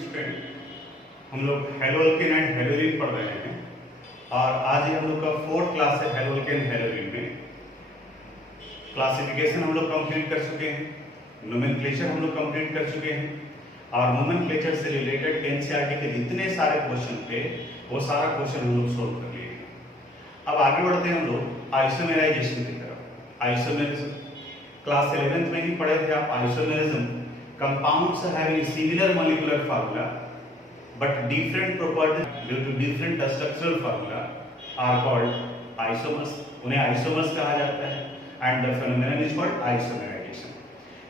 Student, हम लोग haloalkane and हेलोलिन पढ़ रहे हैं और आज ही हम लोग का 4th क्लास है हेलोल्केन हेलोलिन में। क्लासिफिकेशन हम लोग कंप्लीट कर चुके हैं, नोमेनक्लेचर हम लोग कंप्लीट कर चुके हैं और नोमेनक्लेचर से रिलेटेड एनसीईआरटी के जितने सारे क्वेश्चन थे वो सारा क्वेश्चन हम लोग सोल्व कर लिए। अब आगे बढ़ते हैं हम लोग आइसोमेराइजेशन की तरफ। आइसोमेरिज्म क्लास 11th में ही पढ़े थे आप। Isomerism compounds having similar molecular formula but different properties due to different structural formula are called isomers. उन्हें isomers कहा जाता है and the phenomenon is called isomerization.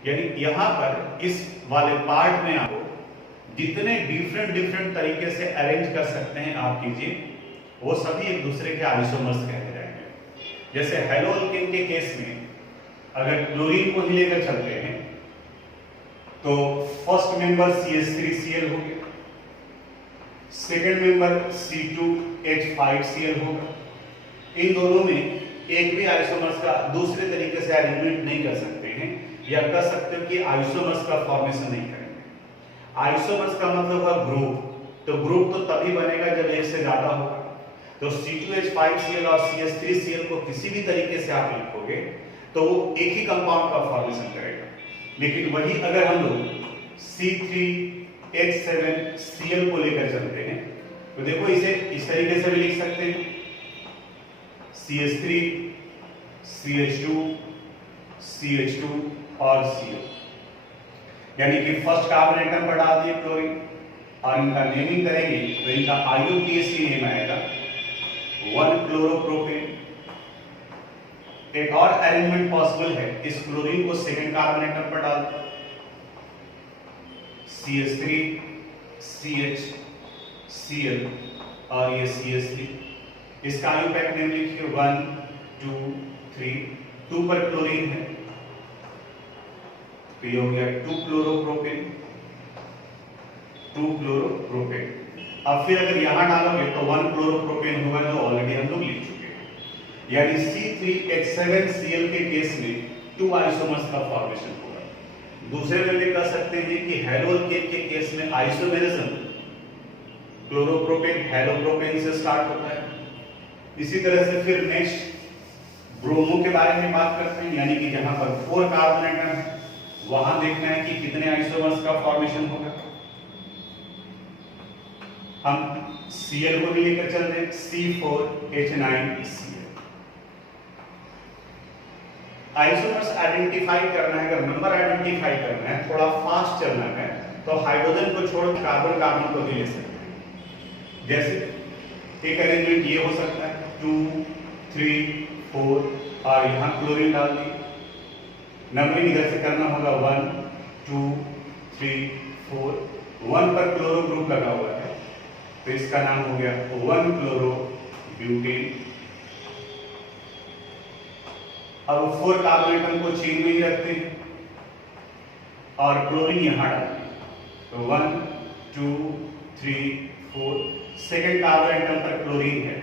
यानी यहाँ पर इस वाले पार्ट में आपको जितने डिफरेंट तरीके से अरेंज कर सकते हैं आप कीजिए, वो सभी एक दूसरे के आइसोमर्स कहते जाएंगे। जैसे हेलोल्केन के केस में अगर क्लोरीन को ही लेकर चलते हैं तो फर्स्ट मेंबर CH3Cl हो गया, सेकेंड मेंबर C2H5Cl होगा। इन दोनों में एक भी आइसोमर्स का दूसरे तरीके से अरेंजमेंट नहीं कर सकते हैं या कर सकते हो कि आइसोमर्स का फॉर्मेशन नहीं करेंगे। आइसोमर्स का मतलब है ग्रुप, तो ग्रुप तो तभी बनेगा जब एक से ज्यादा होगा। तो C2H5Cl और CH3Cl को किसी भी तरीके से आप लिखोगे तो वो एक ही कंपाउंड का फॉर्मेशन करेगा। लेकिन वही अगर हम लोग C3H7Cl को लेकर चलते हैं तो देखो इसे इस तरीके से भी लिख सकते हैं, CH3 CH2 CH2 और Cl। यानी कि फर्स्ट कार्बन एटम पर डाल दिए क्लोरीन और इनका नेमिंग करेंगे तो इनका IUPAC नेम आएगा 1-क्लोरोप्रोपेन। एक और अरेंजमेंट पॉसिबल है, इस क्लोरीन को सेकंड कार्बन एटम पर डाल दो, CH3 CH Cl और ये CH3। इसका आयुपैक नेम लिखिए 1 2 3। 2 पर क्लोरीन है तो ये हो गया 2-क्लोरोप्रोपेन। 2-क्लोरोप्रोपेन। अब फिर अगर यहां डालोगे तो 1-क्लोरोप्रोपेन होगा जो ऑलरेडी हम लोग लिख चुके हैं। यानी C3H7Cl के केस में 2 आइसोमर्स का फॉर्मेशन होगा। दूसरे में भी कह सकते हैं कि हेलोल्केन के केस में आइसोमेरिज्म क्लोरोप्रोपेन हेलोप्रोपेन से स्टार्ट होता है। इसी तरह से फिर नेक्स्ट ब्रोमो के बारे में बात करते हैं, यानी कि जहां पर 4 कार्बन एटम है वहां देखना है कि कितने आइसोमर्स का फॉर्मेशन होगा। हम Cl को भी लेकर चल रहे हैं, C4H9Cl। आइसोमर्स आइडेंटिफाई करना है, अगर नंबर आइडेंटिफाई करना है, थोड़ा फास्ट चलना है तो हाइड्रोजन को छोड़ कार्बन को भी ले सकते हैं। जैसे एक अरेंजमेंट ये हो सकता है 2 3 4 और यहाँ क्लोरीन डाल दी। नंबरिंग इधर से करना होगा 1 2 3 4। 1 पर क्लोरो ग्रुप लगा हुआ है तो इसका नाम हो गया 1-क्लोरोब्यूटेन। अब 4 कार्बन एटम को चेन में ही रखते हैं और क्लोरीन यहां डालते हैं तो 1 2 3 4। सेकेंड कार्बन एटम पर क्लोरीन है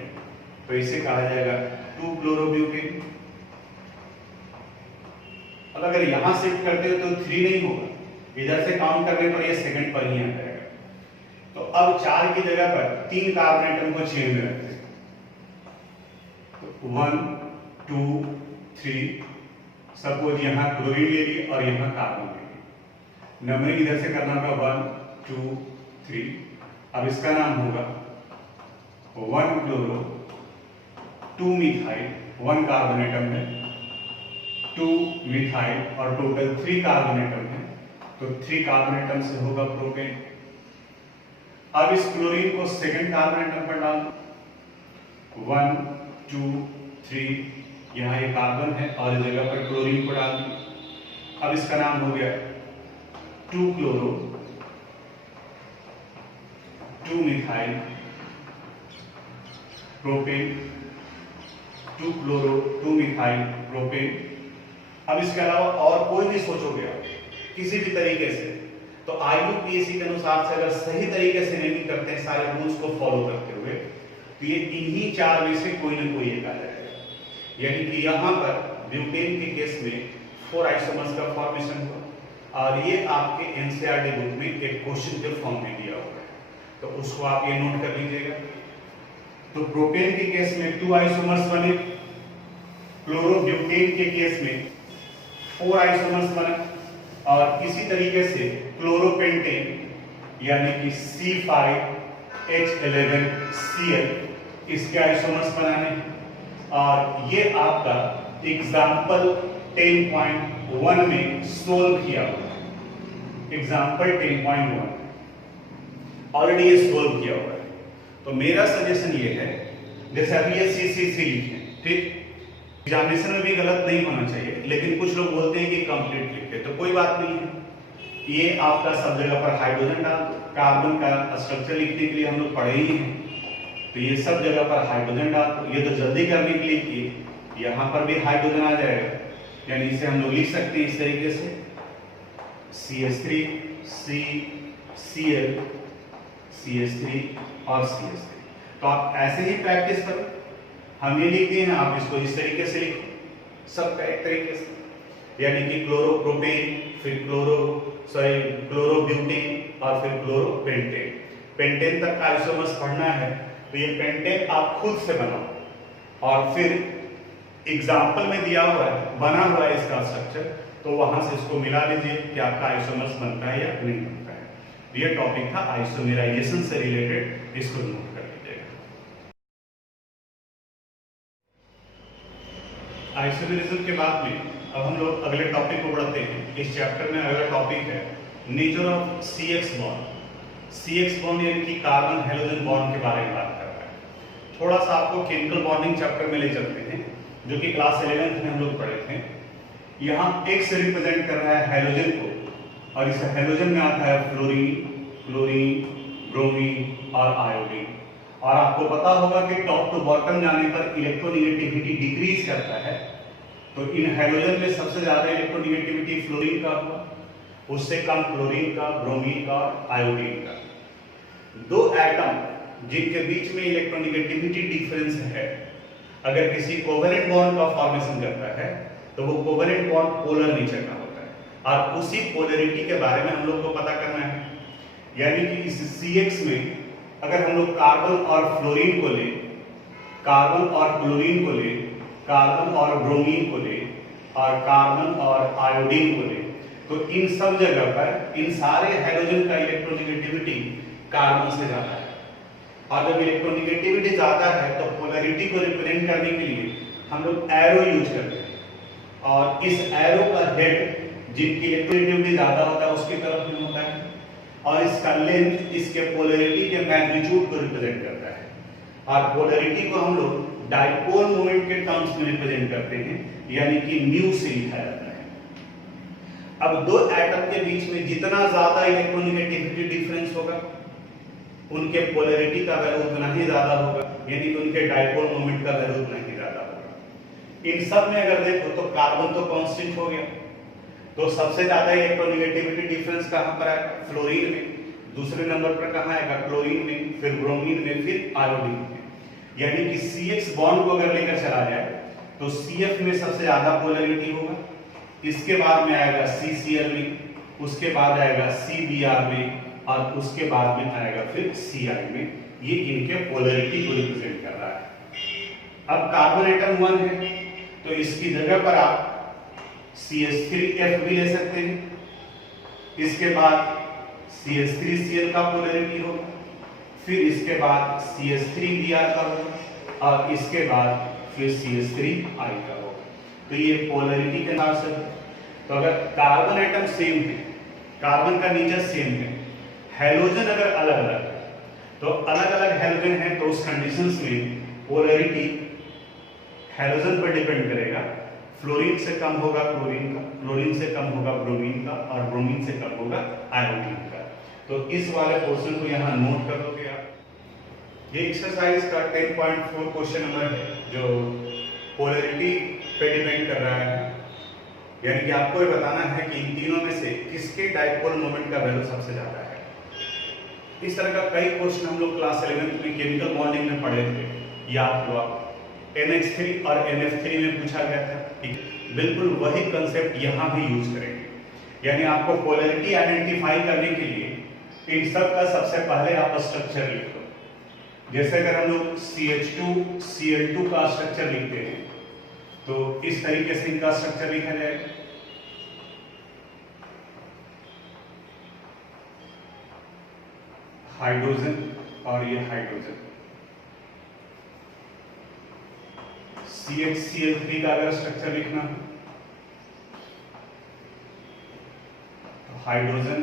तो इसे कहा जाएगा 2-क्लोरोब्यूटेन। अब अगर यहां शिफ्ट करते हो तो 3 नहीं होगा, इधर से काउंट करने पर ये सेकंड पर ही आ जाएगा। तो अब 4 की जगह पर 3 कार्बन एटम को चेन में रखते हैं तो 1 2 3। सपोज यहां क्लोरीन ले लिए और यहां कार्बन ले लिए। नंबरिंग इधर से करना होगा 1 2 3। अब इसका नाम होगा 1-क्लोरो 2-मिथाइल। 1 कार्बन एटम है, 2 मिथाइल और टोटल 3 कार्बन एटम है तो 3 कार्बन एटम से होगा प्रोपेन। अब इस क्लोरीन को सेकंड कार्बन एटम पर डाल दो 1 2 3। यहाँ ये कार्बन है और इस जगह पर क्लोरीन को डाल दी। अब इसका नाम हो गया 2-क्लोरो 2-मिथाइल प्रोपेन। 2-क्लोरो 2-मिथाइल प्रोपेन। अब इसके अलावा और कोई भी सोचोगे आप किसी भी तरीके से तो IUPAC के अनुसार से अगर सही तरीके से नेमिंग करते हैं सारे रूल्स को फॉलो करते हुए तो ये इन्हीं 4 में से कोई ना कोई एक आ जाएगा। यानी कि यहां पर ब्यूटेन के केस में 4 आइसोमर्स का फॉर्मेशन हुआ और ये आपके एनसीईआरटी बुक में एक क्वेश्चन के फॉर्म में दिया हुआ है, तो उसको आप ये नोट कर लीजिएगा। तो प्रोपेन के केस में 2 आइसोमर्स बने, क्लोरोब्यूटेन के केस में 4 आइसोमर्स बने, और इसी तरीके से क्लोरोपेंटेन यानी कि C5H11Cl इसके आइसोमर्स बनाने, और ये आपका एग्जाम्पल 10.1 में सोल्व किया हुआ है। एग्जाम्पल 10.1 ऑलरेडी ये सोल्व किया हुआ है। तो मेरा सजेशन ये है, जैसे अभी ये CC3 लिखे, ठीक, एग्जामिनेशन में भी गलत नहीं होना चाहिए, लेकिन कुछ लोग बोलते हैं कि कंप्लीट लिखे, तो कोई बात नहीं है। ये आपका सब जगह पर हाइड्रोजन डाल, कार्बन का स्ट्रक्चर लिखने के लिए हम लोग पढ़े ही हैं, तो ये सब जगह पर हाइड्रोजन डाल, ये तो जल्दी करने के लिए किए, यहाँ पर भी हाइड्रोजन आ जाएगा, यानी इसे हम लोग लिख सकते हैं इस तरीके से CH3 CCl CH3 और CH3। तो आप ऐसे ही प्रैक्टिस करो, हम ये लिखते हैं, आप इसको इस तरीके से लिखो, सबका एक तरीके से, यानी कि क्लोरोप्रोपेन, फिर क्लोरोब्यूटेन और फिर क्लोरोपेंटेन। पेंटेन तक का आइसोमर्स पढ़ना है, तो ये पेंटेन आप खुद से बनाओ, और फिर एग्जाम्पल में दिया हुआ है, बना हुआ है इसका स्ट्रक्चर, तो वहां से इसको मिला लीजिए कि आपका आइसोमर्स बनता है या नहीं बनता है। ये टॉपिक था आइसोमेराइजेशन से रिलेटेड, इसको नोट कर लीजिएगा। आइसोमेरिज्म के बाद में अब हम लोग अगले टॉपिक को बढ़ते हैं। इस चैप्टर में अगला टॉपिक है nature of CX bond. CX bond यानी कि कार्बन हाइड्रोजन बॉन्ड के बारे में बात कर रहा है। थोड़ा सा आपको केमिकल बॉन्डिंग चैप्टर में ले चलते हैं, जो कि क्लास 11th में हम लोग पढ़े थे। यहाँ X रिप्रेजेंट कर रहा है हाइड्रोजन को, और इस हाइड्रोजन में आता है फ्लोरीन, ब्रोमीन और आयोडीन। और आपको पता होगा कि टॉप टू बॉटम जाने पर इलेक्ट्रोनेगेटिविटी डिक्रीज करता है, तो इन हाइड्रोजन में सबसे ज्यादा इलेक्ट्रोनेगेटिविटी फ्लोरीन का हुआ, उससे कम क्लोरीन का, ब्रोमीन का, आयोडीन का। दो एटम जिनके बीच में इलेक्ट्रोनेगेटिविटी डिफरेंस है, अगर किसी कोवेलेंट बॉन्ड का फॉर्मेशन करता है, तो वो कोवेलेंट बॉन्ड पोलर नेचर का होता है, और उसी पोलरिटी के बारे में हम लोग को पता करना है। यानी कि इस CX में अगर हम लोग कार्बन और फ्लोरीन को ले, कार्बन और क्लोरीन को ले, कार्बन और ब्रोमीन को ले, और कार्बन और आयोडीन को ले, तो इन सब जगह पर इन सारे हाइड्रोजन का इलेक्ट्रोनेगेटिविटी कार्बन से ज्यादा है। और जब इलेक्ट्रोनेगेटिविटी ज्यादा है, तो पोलरिटी को रिप्रेजेंट करने के लिए हम लोग एरो यूज करते हैं, और इस एरो का हेड जिनकी इलेक्ट्रोनेगेटिविटी ज्यादा होता है उसकी तरफ में होता है, और इसका लेंथ इसके पोलरिटी के मैग्नीट्यूड को रिप्रेजेंट करता है। और पोलरिटी को हम लोग डाइपोल मोमेंट के टर्म्स में रिप्रेजेंट करते हैं, यानी कि म्यू से लिखा जाता है। अब दो एटम के बीच में जितना ज्यादा इलेक्ट्रोनेगेटिविटी डिफरेंस होगा, उनके पोलरिटी का वैल्यू उतना ही ज्यादा होगा, यानी कि उनके डाइपोल मोमेंट का वैल्यू उतना ही ज्यादा होगा। इन सब में अगर देखो तो कार्बन तो कांस्टेंट हो गया, तो सबसे ज्यादा इलेक्ट्रोनेगेटिविटी डिफरेंस कहां पर आएगा? फ्लोरीन में। दूसरे नंबर पर कहां आएगा? क्लोरीन में, फिर ब्रोमीन में, फिर आयोडीन में। यानी कि CX बॉन्ड को अगर लेकर चला जाए तो CF में सबसे ज्यादा पोलरिटी होगा, इसके बाद में आएगा CCl में, उसके बाद आएगा CBr में, और उसके बाद में आएगा फिर Ci में। ये इनके पोलरिटी को रिप्रेजेंट कर रहा है। अब कार्बन एटम 1 है, तो इसकी जगह पर आप CH3F भी ले सकते हैं, इसके बाद CH3Cl का पोलरिटी होगा, फिर इसके बाद CH3Br का होगा, और इसके बाद फिर CH3I का होगा। तो ये पोलरिटी के हिसाब से। तो अगर कार्बन एटम सेम है, कार्बन का नेचर सेम है, हाइड्रोजन अगर अलग अलग है, तो अलग अलग हाइड्रोजन है, तो उस कंडीशंस में पोलरिटी हाइड्रोजन पर डिपेंड करेगा। फ्लोरीन से कम होगा क्लोरीन का, क्लोरीन से कम होगा ब्रोमीन का, और ब्रोमीन से कम होगा आयोडीन का। तो इस वाले पोर्शन को यहाँ नोट कर दोगे आप। ये एक्सरसाइज का 10.4 क्वेश्चन नंबर है, जो पोलरिटी पे डिपेंड कर रहा है। यानी कि आपको ये बताना है कि इन तीनों में से किसके डाइपोल मोमेंट का वैल्यू सबसे ज्यादा है। इस तरह का कई क्वेश्चन हम लोग क्लास 11th में केमिकल बॉन्डिंग में पढ़े थे, याद हुआ। NH3 और NF3 में पूछा गया था, ठीक। बिल्कुल वही कंसेप्ट यहाँ भी यूज करेंगे। यानी आपको पोलैरिटी आइडेंटिफाई करने के लिए इन सब का सबसे पहले आप स्ट्रक्चर लिख लो। जैसे अगर हम लोग CH2Cl2 का स्ट्रक्चर लिखते हैं तो इस तरीके से इनका स्ट्रक्चर लिखा जाएगा। हाइड्रोजन और ये हाइड्रोजन। CHCl3 का अगर स्ट्रक्चर लिखना है तो हाइड्रोजन,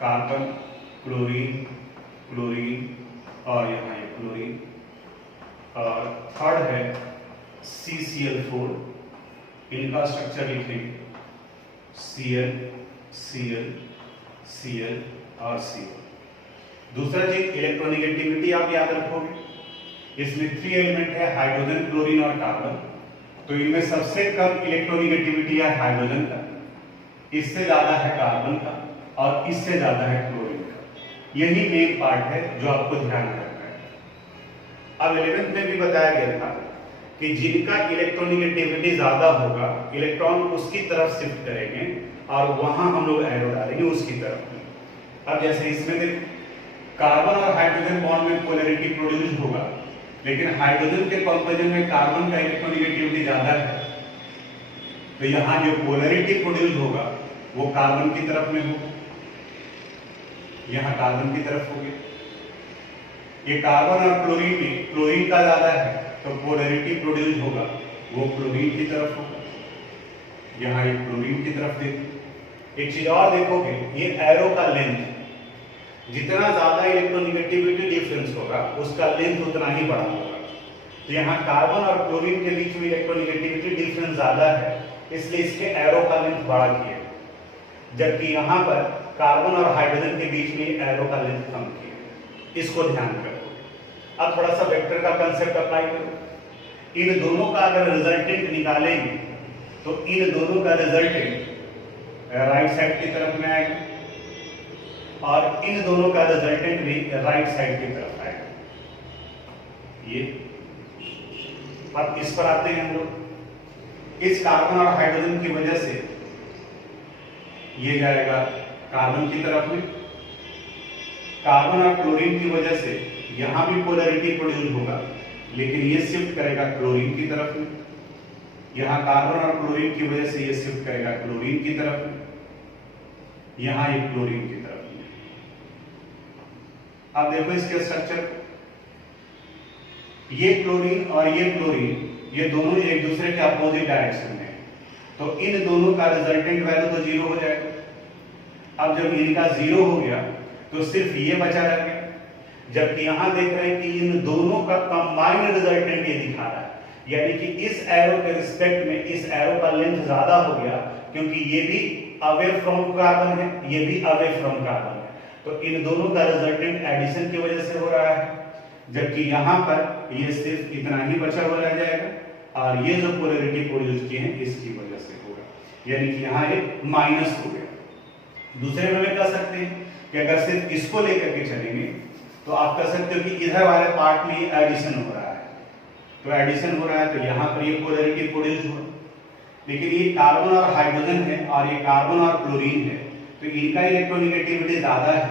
कार्बन, क्लोरीन, क्लोरीन और यहाँ ये क्लोरीन, और थर्ड है CCl4, इनका स्ट्रक्चर लिखेंगे Cl, Cl, Cl और Cl। दूसरा चीज इलेक्ट्रोनेगेटिविटी आप याद रखोगे, इसमें 3 एलिमेंट है हाइड्रोजन, क्लोरीन और कार्बन। तो इनमें सबसे कम इलेक्ट्रोनेगेटिविटी है हाइड्रोजन का, इससे ज्यादा है कार्बन का और इससे ज्यादा है क्लोरीन का। यही मेन पार्ट है जो आपको ध्यान रखना है। अब 11th में भी बताया गया था कि जिनका इलेक्ट्रोनेगेटिविटी ज्यादा होगा इलेक्ट्रॉन उसकी तरफ शिफ्ट करेंगे और वहां हम लोग एरो डालेंगे उसकी तरफ। अब जैसे इसमें देखो कार्बन और हाइड्रोजन बॉन्ड में पोलैरिटी प्रोड्यूस होगा, लेकिन हाइड्रोजन के कंपैरिजन में कार्बन का इलेक्ट्रोनेगेटिविटी ज्यादा है, तो यहां जो पोलैरिटी प्रोड्यूस होगा वो कार्बन की तरफ में होगा, यहां कार्बन की तरफ हो गया। ये कार्बन और क्लोरीन में क्लोरीन का ज्यादा है तो पोलैरिटी प्रोड्यूस होगा वो क्लोरीन की तरफ होगा, यहां ये क्लोरीन की तरफ देखो। एक चीज और देखोगे, ये एरो का लेंथ, जितना ज्यादा इलेक्ट्रोनेगेटिविटी डिफरेंस होगा उसका लेंथ उतना ही बड़ा होगा। तो यहाँ कार्बन और क्लोरीन के बीच में इलेक्ट्रोनेगेटिविटी डिफरेंस ज्यादा है, इसलिए इसके एरो का लेंथ बड़ा किया, जबकि यहाँ पर कार्बन और हाइड्रोजन के बीच में एरो का लेंथ कम किया। इसको ध्यान रखो। अब थोड़ा सा वेक्टर का कंसेप्ट अप्लाई करो। इन दोनों का अगर रिजल्टेंट निकालेंगे तो इन दोनों का रिजल्टेंट राइट साइड की तरफ में आएगा और इन दोनों का रिजल्टेंट भी राइट साइड की तरफ आएगा। ये अब इस पर आते हैं हम लोग। इस कार्बन और हाइड्रोजन की वजह से ये जाएगा कार्बन की तरफ में, कार्बन और क्लोरीन की वजह से यहां भी पोलैरिटी प्रोड्यूस होगा, लेकिन ये शिफ्ट करेगा क्लोरीन की तरफ में। यहां कार्बन और क्लोरीन की वजह से ये शिफ्ट करेगा क्लोरीन की तरफ में, यहां ये क्लोरीन की तरफ में। अब देखो इसके स्ट्रक्चर, ये क्लोरीन और ये क्लोरीन ये दोनों एक दूसरे के अपोजिट डायरेक्शन में, तो इन दोनों का रिजल्टेंट वैल्यू तो 0 हो जाएगा। अब जब इनका 0 हो गया तो सिर्फ ये बचा रह गया, जबकि यहां देख रहे हैं कि इन दोनों का कंबाइंड रिजल्टेंट ये दिखा रहा है, यानी कि इस एरो के रिस्पेक्ट में इस एरो का लेंथ ज्यादा हो गया, क्योंकि ये भी अवे फ्रॉम कार्बन है, ये भी अवे फ्रॉम कार्बन है, तो इन दोनों का रिजल्टेंट एडिशन की वजह से हो रहा है, जबकि यहां पर ये सिर्फ इतना ही बचा हुआ रह जाएगा और ये जो पोलैरिटी प्रोड्यूस की है इसकी वजह से होगा, यानी कि यहां एक माइनस हो गया। दूसरे में कह सकते हैं कि अगर सिर्फ इसको लेकर के चलेंगे तो आप कह सकते हो कि इधर वाले पार्ट में एडिशन हो रहा है, तो एडिशन हो रहा है तो यहां पर ये पोलैरिटी प्रोड्यूस हुआ, लेकिन ये कार्बन और हाइड्रोजन है और ये कार्बन और क्लोरीन है, तो इनका इलेक्ट्रोनेगेटिविटी ज्यादा है,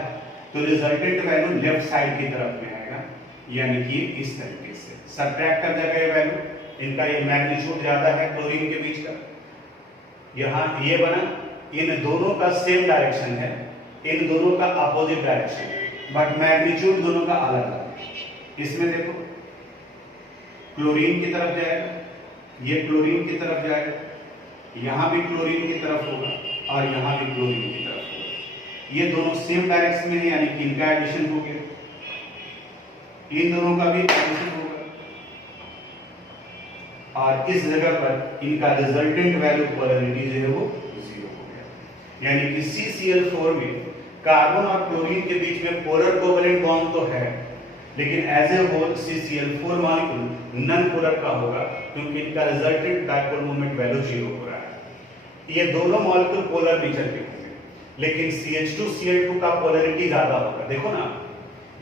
तो रिजल्टेंट वैल्यू लेफ्ट साइड की तरफ में आएगा, यानी कि इस तरीके से सबट्रैक्ट कर देगा ये वैल्यू। इनका ये मैग्नीट्यूड ज्यादा है क्लोरीन के बीच का, यहां ये बना, इन दोनों का सेम डायरेक्शन है, इन दोनों का अपोजिट डायरेक्शन है, बट मैग्नीट्यूड दोनों का अलग है। इसमें देखो क्लोरीन की तरफ जाएगा, ये क्लोरीन की तरफ जाएगा, यहां भी क्लोरीन की तरफ होगा और यहां भी क्लोरीन की तरफ होगा। ये दोनों सेम डायरेक्शन में है, यानी कि इनका एडिशन हो गया, इन दोनों का भी एडिशन होगा और इस जगह पर इनका रिजल्टेंट वैल्यू पोलैरिटी जो है वो 0 हो गया, यानी कि CCl4 में कार्बन और क्लोरीन के बीच में पोलर कोवेलेंट बॉन्ड तो है, लेकिन as a whole CCl4 molecule non polar का होगा, क्योंकि इनका रिजल्टेंट डाइपोल मोमेंट वैल्यू 0 हो रहा है। ये दोनों मॉलिक्यूल पोलर नेचर के होंगे, लेकिन CH2Cl2 का पोलैरिटी ज्यादा होगा। देखो ना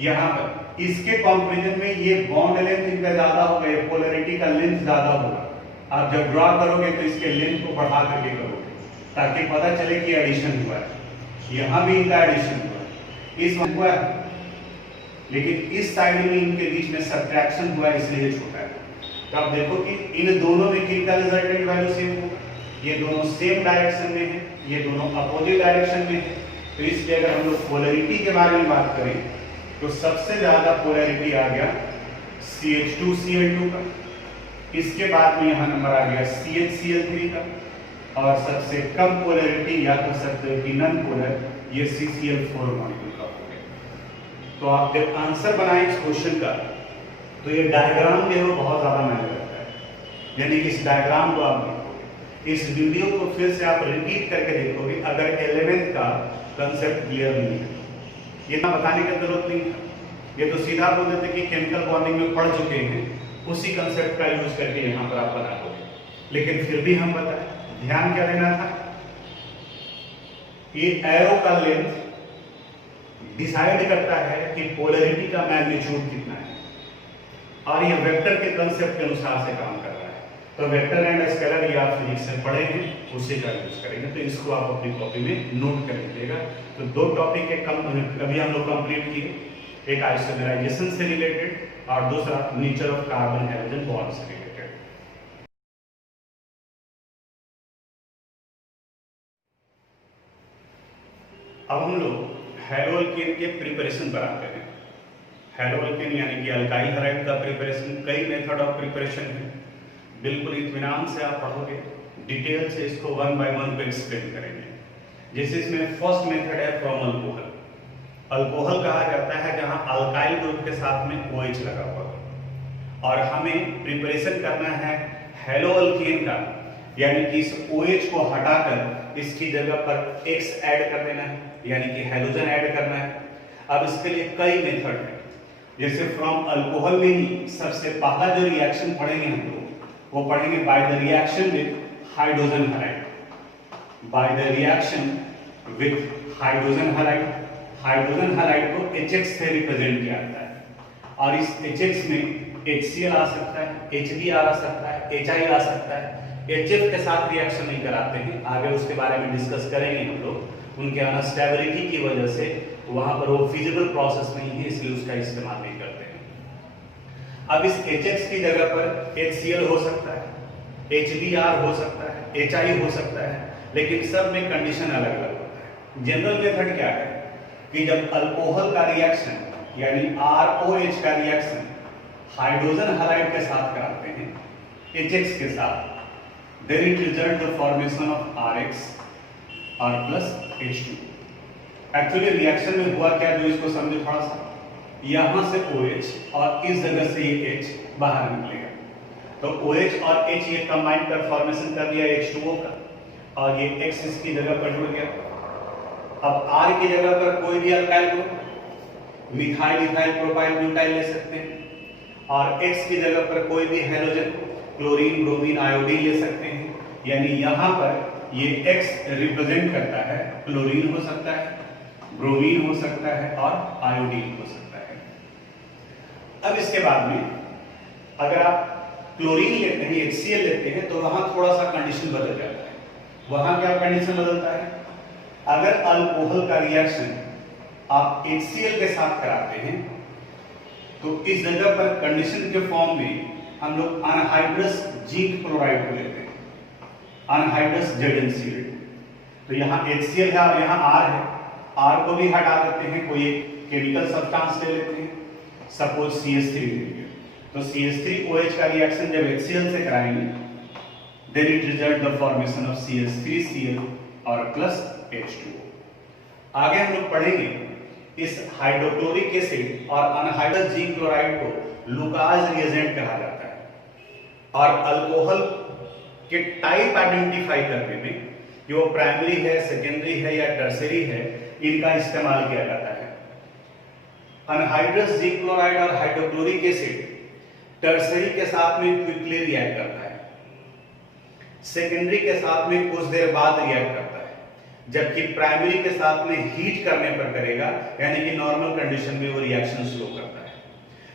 यहां पर इसके कंपैरिजन में ये बॉन्ड लेंथ इनका ज्यादा होगा, ये पोलैरिटी का लेंथ ज्यादा होगा। आप जब ड्रॉ करोगे तो इसके लेंथ को बढ़ा करके करोगे ताकि पता चले कि एडिशन हुआ है। यहाँ भी इनका एडिशन हुआ है, इस हुआ है, लेकिन इस साइड में इनके बीच में सब्ट्रैक्शन हुआ है, इसलिए छोटा है। तो आप देखो कि इन दोनों में किनका रिजल्टेंट वैल्यू सेम होगा, ये दोनों सेम डायरेक्शन में है, ये दोनों अपोजिट डायरेक्शन में है। तो इसलिए अगर हम लोग पोलैरिटी के बारे में बात करें तो सबसे ज्यादा पोलैरिटी आ गया CH2Cl2 का, इसके बाद में यहाँ नंबर आ गया CHCl3 का, और सबसे कम पोलैरिटी या कह सकते हो कि नॉन पोलर ये CCl4 मॉलिक्यूल का हो गया। तो आप जब आंसर बनाएं इस क्वेश्चन का तो ये डायग्राम जो है वो बहुत ज्यादा मायने रखता है, यानी कि इस डायग्राम को आप देखोगे, इस वीडियो को फिर से आप रिपीट करके देखोगे अगर एलिमेंट का कंसेप्ट क्लियर नहीं है। ये ना बताने की जरूरत नहीं था, ये तो सीधा बोल देते कि केमिकल बॉन्डिंग में पढ़ चुके हैं, उसी कंसेप्ट का यूज करके यहाँ पर आप बना दोगे। लेकिन फिर भी हम बताएं, ध्यान क्या देना था, ये एरो का लेंथ डिसाइड करता है कि पोलैरिटी का मैग्नीट्यूड कितना है, और ये वेक्टर के कंसेप्ट के अनुसार से काम कर रहा है। तो वेक्टर एंड स्केलर ये आप फिजिक्स से पढ़े हैं, उसी का यूज करेंगे। तो इसको आप अपनी कॉपी में नोट कर लीजिएगा। तो दो टॉपिक के अभी हम लोग कंप्लीट किए, एक आइसोमेराइजेशन से रिलेटेड और दूसरा nature of carbon hydrogen bond से रिलेटेड। अब हम लोग हैलोअल्केन के प्रिपरेशन पर आते हैं। हैलोअल्केन यानी कि अल्काइल हैलाइड का प्रिपरेशन, कई मेथड ऑफ प्रिपरेशन है, बिल्कुल इत्मीनान से आप पढ़ोगे, डिटेल से इसको वन बाय वन पे एक्सप्लेन करेंगे। जैसे इसमें फर्स्ट मेथड है फ्रॉम अल्कोहल। अल्कोहल कहा जाता है जहां अल्काइल ग्रुप के साथ में OH लगा हुआ है, और हमें प्रिपरेशन करना है हैलोअल्केन का, यानी कि इस OH को हटाकर इसकी जगह पर X ऐड कर देना है, यानी कि हाइड्रोजन ऐड करना है। अब इसके लिए कई मेथड है, जैसे फ्रॉम अल्कोहल में ही सबसे पहला जो रिएक्शन पढ़ेंगे हम लोग वो पढ़ेंगे bye the reaction with hydrogen halide, bye the reaction with hydrogen halide. Hydrogen halide को HX से रिप्रेजेंट किया जाता है, और इस HX में HCl आ सकता है, HBr आ सकता है, HI आ सकता है। HF के साथ रिएक्शन नहीं कराते हैं, आगे उसके बारे में डिस्कस करेंगे हम लोग। उनके अनस्टेबिलिटी की वजह से वहां पर वो फिजिबल प्रोसेस नहीं है, इसलिए उसका इस्तेमाल नहीं करते हैं। अब इस HX की जगह पर HCl हो सकता है, HBr हो सकता है, HI हो सकता है, लेकिन सब में कंडीशन अलग अलग होता है। जनरल मेथड क्या है कि जब अल्कोहल का रिएक्शन यानी ROH का रिएक्शन हाइड्रोजन हैलाइड के साथ कराते हैं HX के साथ, then it result the formation of RX और प्लस H2। एक्चुअली रिएक्शन में हुआ क्या, जो इसको समझे थोड़ा सा, यहां से OH और इस जगह से ये H बाहर निकलेगा, तो OH और H ये कंबाइन कर फॉर्मेशन कर दिया H2O का, और ये X इसकी जगह पर जुड़ गया। अब R की जगह पर कोई भी alkyl group, methyl, ethyl, propyl, butyl ले सकते हैं, और X की जगह पर कोई भी हैलोजन, क्लोरीन, ब्रोमीन, आयोडीन ले सकते हैं। यानी यहां पर ये X रिप्रेजेंट करता है, क्लोरीन हो सकता है, ब्रोमीन हो सकता है, और आयोडीन हो सकता है। अब इसके बाद में अगर आप क्लोरीन लेते हैं, HCl लेते हैं, तो वहां थोड़ा सा कंडीशन बदल जाता है। वहां क्या कंडीशन बदलता है, अगर अल्कोहल का रिएक्शन आप HCl के साथ कराते हैं तो इस जगह पर कंडीशन के फॉर्म में हम लोग अनहाइड्रस जिंक क्लोराइड को लेते हैं, अनहाइड्रस ZnCl। तो यहाँ HCl है और यहाँ R है, R को भी हटा देते हैं, कोई एक केमिकल सब्सटेंस ले लेते हैं, सपोज CH3 लेंगे, तो CH3OH का रिएक्शन जब HCl से कराएंगे then it result the formation of CH3Cl और प्लस H2O। आगे हम लोग पढ़ेंगे इस हाइड्रोक्लोरिक एसिड और अनहाइड्रस जिंक क्लोराइड को लुकास रिएजेंट कहा जाता है, और अल्कोहल के टाइप आइडेंटिफाई करने में कि वो प्राइमरी है, सेकेंडरी है या टर्सरी है, इनका इस्तेमाल किया जाता है। अनहाइड्रस जिंक क्लोराइड और हाइड्रोक्लोरिक एसिड टर्सरी के साथ में क्विकली रिएक्ट करता है, सेकेंडरी के साथ में कुछ देर बाद रिएक्ट करता है, जबकि प्राइमरी के साथ में हीट करने पर करेगा, यानी कि नॉर्मल कंडीशन में वो रिएक्शन स्लो करता है।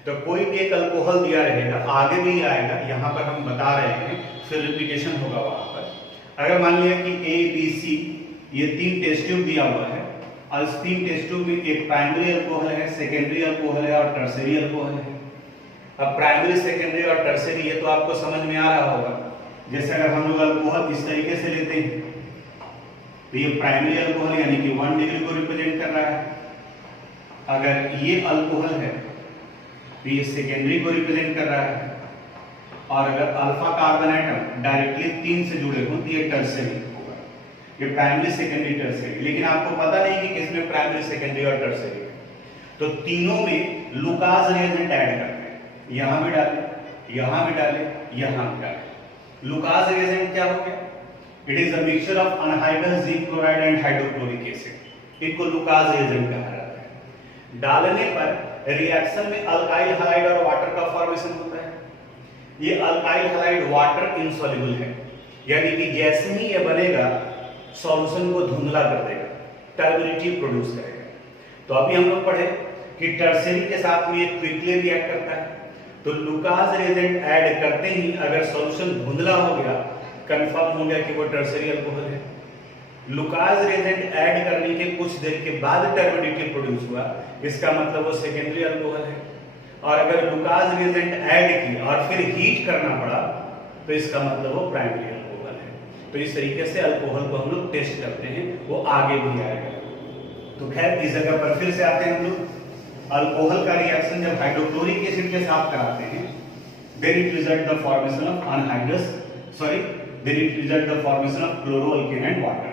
तो कोई भी एक अल्कोहल दिया रहेगा, आगे भी आएगा, यहां पर हम बता रहे हैं, फिर रिपीटेशन होगा वहां पर। अगर मान लिया कि ए बी सी ये 3 टेस्ट ट्यूब दिया हुआ है और इस 3 टेस्ट ट्यूब में एक प्राइमरी अल्कोहल है, सेकेंडरी अल्कोहल है और टर्शियरी अल्कोहल है। अब प्राइमरी, सेकेंडरी और टर्शियरी ये तो आपको समझ में आ रहा होगा। जैसे अगर हम लोग अल्कोहल इस तरीके से लेते हैं तो ये प्राइमरी अल्कोहल यानी कि 1 डिग्री को रिप्रेजेंट कर रहा है। अगर ये अल्कोहल है तो ये सेकेंडरी को रिप्रेजेंट कर रहा है, और अगर अल्फा कार्बन एटम डायरेक्टली 3 से जुड़े हों तो ये टर्शियरी होगा। ये प्राइमरी, सेकेंडरी, टर्शियरी। लेकिन आपको पता नहीं कि किसमें प्राइमरी, सेकेंडरी और टर्शियरी है, तो तीनों में लुकास रिएजेंट ऐड करते हैं। यहां भी डालें, यहां भी डालें, यहां भी डालें। लुकास रिएजेंट क्या हो गया? It is a mixture of anhydrous zinc chloride and hydrochloric acid. इनको लुकास रिएजेंट कहा जाता है। डालने पर रिएक्शन में अल्काइल हैलाइड और वाटर का फॉर्मेशन होता है। ये अल्काइल हैलाइड वाटर इनसॉल्युबल है, यानी कि जैसे ही ये बनेगा सॉल्यूशन को धुंधला कर देगा, टर्बिडिटी प्रोड्यूस करेगा। तो अभी हम लोग पढ़े कि टर्शियरी के साथ में ये क्विकली रिएक्ट करता है, तो लुकास रिएजेंट ऐड करते ही अगर सॉल्यूशन धुंधला हो गया, कंफर्म हो गया कि वो टर्शियरी अल्कोहल है। लुकास रिएजेंट ऐड करने के कुछ देर के बाद टर्बिडिटी प्रोड्यूस हुआ, इसका मतलब वो सेकेंडरी अल्कोहल है। और अगर लुकास रिएजेंट ऐड की और फिर हीट करना पड़ा तो इसका मतलब वो प्राइमरी अल्कोहल है। तो इस तरीके से अल्कोहल को हम लोग टेस्ट करते हैं, वो आगे भी आएगा। तो खैर इस जगह पर फिर से आते हैं हम लोग। अल्कोहल का रिएक्शन जब हाइड्रोक्लोरिक एसिड के साथ कराते हैं, then it result the formation of anhydrous, then it result the formation of chloroalkane and water।